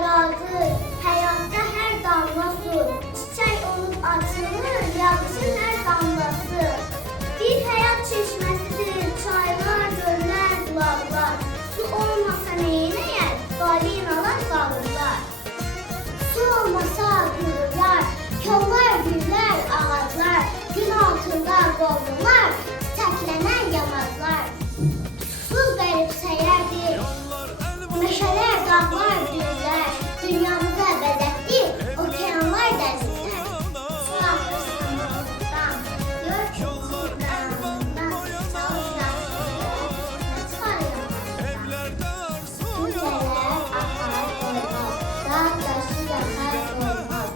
daralır, hayatta her damla su. Çiçek olup açılır, yağışın her damlası. Bir hayat çeşmesidir, çaylar, göller, bulaklar. Su olmasa neyine yer, balinalar kalırlar. Su olmasa kururlar, kollar, güller, ağaçlar. Gün altında qovlular, çiçəklənən yamaclar. Susuz qərib səyərdir, meşələr, dağlar, düzlər. Dünyamıza bəzətdi, okeanlar, dənizlər. Su axır səmadan, gör ki qanından, çalışlar, çıxar yamacdan. Gecələr axar qoymaz, dağ daşı yaxar qoymaz.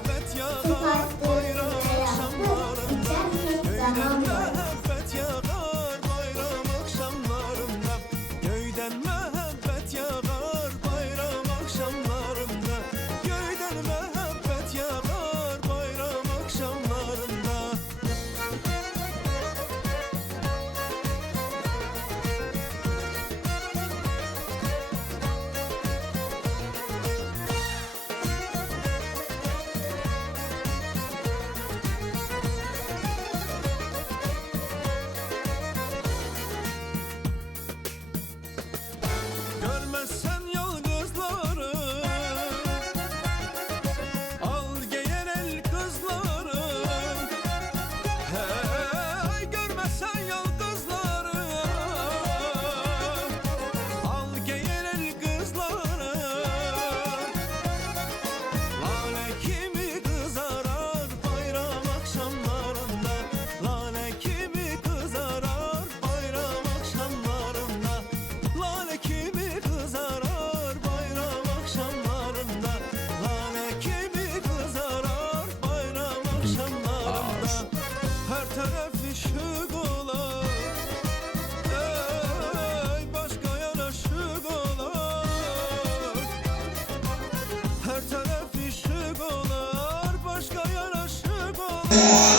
Su pasdır, həyatdır, içər ki zaman var. Görmezsen yalnızları, al geyen el kızları. Hey, görmezsen yalnızları, al geyen el kızları. Lale kimi kızarar bayram akşamlarında, lale kimi kızarar bayram akşamlarında, lale kimi kızarar bayram akşamlarında, lale kimi kızarar bayram akşamlarında. Her taraf ışık olar, ey başka yanaşık olar. Her taraf ışık olar, başka yanaşık olar.